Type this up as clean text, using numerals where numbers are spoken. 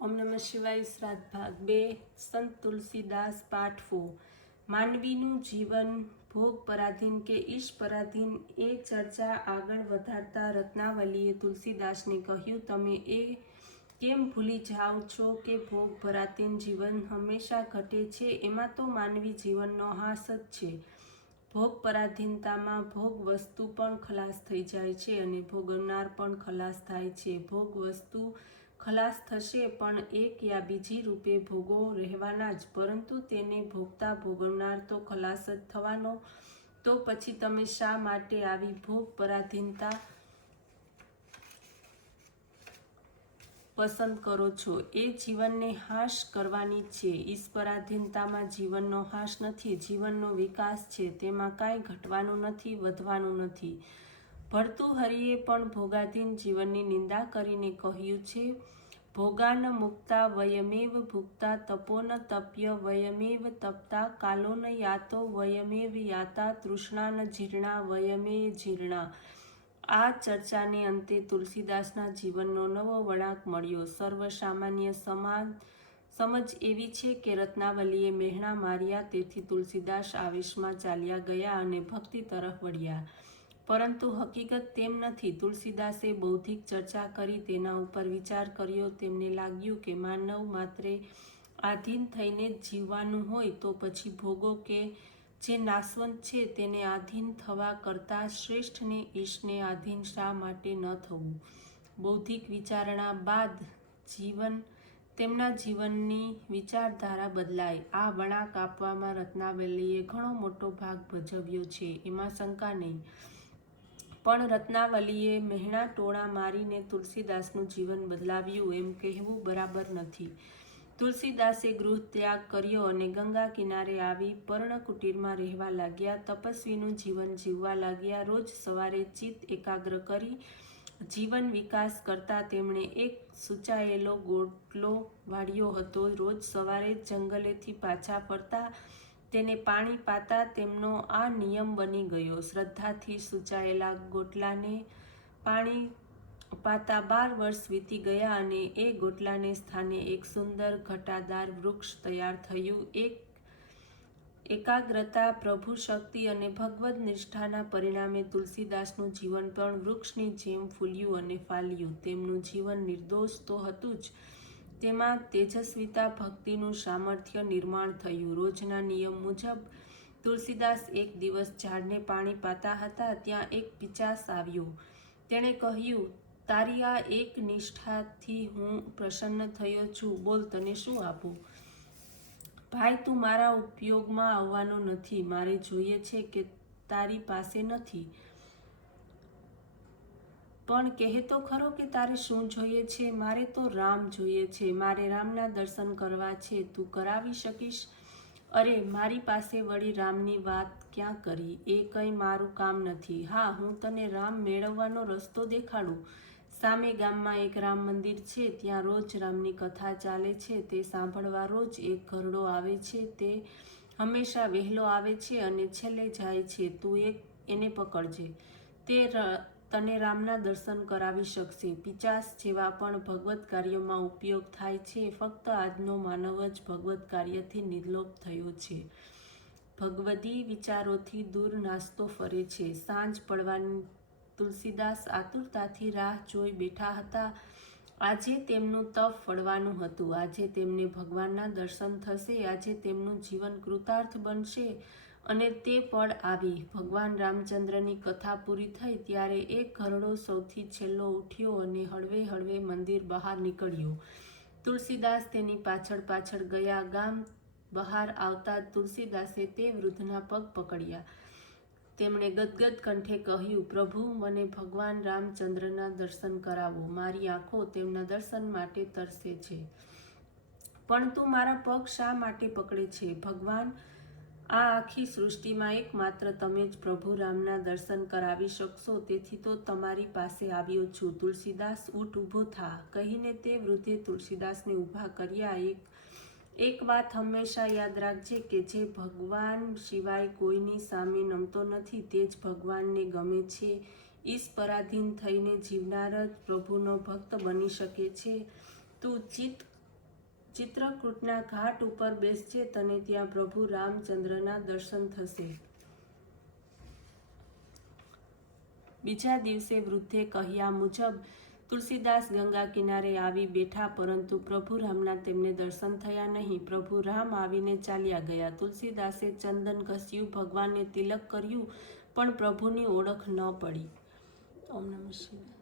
ઓમ નમઃ શિવાય. શ્રાદ્ધ ભાગ 2. સંત તુલસીદાસ પાઠ 4. માનવીનું જીવન ભોગ પરાધીન કે ઈશ પરાધીન એ ચર્ચા આગળ વધારતા રત્નાવલીએ તુલસીદાસને કહ્યું, તમે એ કેમ ભૂલી જાઓ છો કે ભોગ પરાધીન જીવન હંમેશા ઘટે છે? એમાં તો માનવી જીવનનો હાસ જ છે. ભોગ પરાધીનતામાં ભોગ વસ્તુ પણ ખલાસ થઈ જાય છે અને ભોગવનાર પણ ખલાસ થાય છે. ભોગ વસ્તુ ખલાસ થશે પણ એક યા બીજી રૂપે ભોગો રહેવાના જ, પરંતુ તેને ભોગતા ભોગવનાર તો ખલાસ જ થવાનો. તો પછી તમે શા માટે આવી ભોગ પરાધીનતા પસંદ કરો છો? એ જીવનને હાશ કરવાની છે. ઈશ્વરાધીનતામાં જીવનનો હાશ નથી, જીવનનો વિકાસ છે. તેમાં કાંઈ ઘટવાનું નથી, વધવાનું નથી. ભર્તૃહરિએ પણ ભોગાધીન જીવનની નિંદા કરીને કહ્યું છે, ભોગાન મુક્તા વયમેવ ભુક્તા તપો ન તપ્ય વયમેવ તપ્તા કાલો ન યાતો વયમેવ યાતા તૃષ્ણા ન જીર્ણા વયમે જીર્ણા. આ ચર્ચાને અંતે તુલસીદાસના જીવનનો નવો વળાંક મળ્યો. સર્વસામાન્ય સમજ એવી છે કે રત્નાવલીએ મહેણા માર્યા, તેથી તુલસીદાસ આવેશમાં ચાલ્યા ગયા અને ભક્તિ તરફ વળ્યા. પરંતુ હકીકત તેમ નથી. તુલસીદાસે બૌદ્ધિક ચર્ચા કરી, તેના ઉપર વિચાર કર્યો. તેમને લાગ્યું કે માનવ માત્રે આધીન થઈને જ જીવવાનું હોય, તો પછી ભોગો કે જે નાશવંત છે તેને આધીન થવા કરતાં શ્રેષ્ઠને ઈશને આધીન શા માટે ન થવું? બૌદ્ધિક વિચારણા બાદ તેમના જીવનની વિચારધારા બદલાઈ. આ વળાંક આપવામાં રત્નાવલીએ ઘણો મોટો ભાગ ભજવ્યો છે, એમાં શંકા નહીં. પણ રત્નાવલીએ મહેણા ટોળા મારીને તુલસીદાસનું જીવન બદલાવ્યું એમ કહેવું બરાબર નથી. તુલસીદાસે ગૃહ ત્યાગ કર્યો અને ગંગા કિનારે આવી પર્ણકુટીરમાં રહેવા લાગ્યા. તપસ્વીનું જીવન જીવવા લાગ્યા. રોજ સવારે ચિત્ત એકાગ્ર કરી જીવન વિકાસ કરતા તેમણે એક સૂચાયેલો ગોટલો વાળ્યો હતો. રોજ સવારે જંગલેથી પાછા ફરતા તેને પાણી પાતા તેમનો આ નિયમ બની ગયો. શ્રદ્ધાથી સૂચાયેલા ગોટલાને પાણી પાતા 12 વર્ષ વીતી ગયા અને એ ગોટલાને સ્થાને એક સુંદર ઘટાદાર વૃક્ષ તૈયાર થયું. એકાગ્રતા, પ્રભુ શક્તિ અને ભગવદ નિષ્ઠાના પરિણામે તુલસીદાસનું જીવન પણ વૃક્ષની જેમ ફૂલ્યું અને ફાલ્યું. તેમનું જીવન નિર્દોષ તો હતું જ, તેમાં તેજસ્વીતા, ભક્તિનું સામર્થ્ય નિર્માણ થયું. રોજના નિયમ મુજબ તુલસીદાસ એક દિવસ ઝાડને પાણી પાતા હતા, ત્યાં એક પિચાસ આવ્યો. તેણે કહ્યું, તારી આ એક નિષ્ઠાથી હું પ્રસન્ન થયો છું. બોલ, તને શું આપું? ભાઈ, તું મારા ઉપયોગમાં આવવાનો નથી. મારે જોઈએ છે કે તારી પાસે નથી. પણ કહે તો ખરો કે તારે શું જોઈએ છે? મારે તો રામ જોઈએ છે. મારે રામના દર્શન કરવા છે. તું કરાવી શકીશ? અરે, મારી પાસે વળી રામની વાત ક્યાં કરી? એ કંઈ મારું કામ નથી. હા, હું તને રામ મેળવવાનો રસ્તો દેખાડું. સામે ગામમાં એક રામ મંદિર છે. ત્યાં રોજ રામની કથા ચાલે છે. તે સાંભળવા રોજ એક ઘરડો આવે છે. તે હંમેશા વહેલો આવે છે અને છેલ્લે જાય છે. તું એને પકડજે. તે તને રામના દર્શન કરાવી શકશે. પિચાસ જેવા પણ ભગવત કાર્યોમાં ઉપયોગ થાય છે. ફક્ત આજનો માનવ જ ભગવત કાર્યથી નિર્લોપ થયો છે. ભગવદી વિચારોથી દૂર નાસતો ફરે છે. સાંજ પડવાની તુલસીદાસ આતુરતાથી રાહ જોઈ બેઠા હતા. આજે તેમનું તપ ફળવાનું હતું. આજે તેમને ભગવાનના દર્શન થશે. આજે તેમનું જીવન કૃતાર્થ બનશે. અને તે પળ આવી. ભગવાન રામચંદ્રની કથા પૂરી થઈ ત્યારે એક ઘરડો સૌથી છેલ્લો ઉઠ્યો અને હળવે હળવે મંદિર બહાર નીકળ્યો. તુલસીદાસ તેની પાછળ પાછળ ગયા. ગામ બહાર આવતા તુલસીદાસે તે વૃદ્ધના પગ પકડ્યા. તેમણે ગદગદ કંઠે કહ્યું, પ્રભુ, મને ભગવાન રામચંદ્રના દર્શન કરાવો. મારી આંખો તેમના દર્શન માટે તરસે છે. પણ તું મારા પગ શા માટે પકડે છે? ભગવાન, આ આખી સૃષ્ટિમાં એકમાત્ર તમે જ પ્રભુ રામના દર્શન કરાવી શકશો. તેથી તો તમારી પાસે આવ્યો છું. તુલસીદાસ, ઊઠ, ઊભો થા, કહીને તે વૃદ્ધે તુલસીદાસને ઊભા કર્યા. એક વાત હંમેશા યાદ રાખજે કે જે ભગવાન સિવાય કોઈની સામે નમતો નથી, તે જ ભગવાનને ગમે છે. ઈશ પરાધીન થઈને જીવનાર જ પ્રભુનો ભક્ત બની શકે છે. તું ચિત્ત ચિત્રકૂટના ઘાટ ઉપર બેસજે, તને ત્યાં પ્રભુ રામચંદ્રના દર્શન થશે. બીજા દિવસે વૃદ્ધે કહ્યા મુજબ તુલસીદાસ ગંગા કિનારે આવી બેઠા, પરંતુ પ્રભુ રામના તેમને દર્શન થયા નહીં. પ્રભુ રામ આવીને ચાલ્યા ગયા. તુલસીદાસે ચંદન ઘસ્યું, ભગવાનને તિલક કર્યું, પણ પ્રભુની ઓળખ ન પડી. ઓમ નમઃ શિવાય.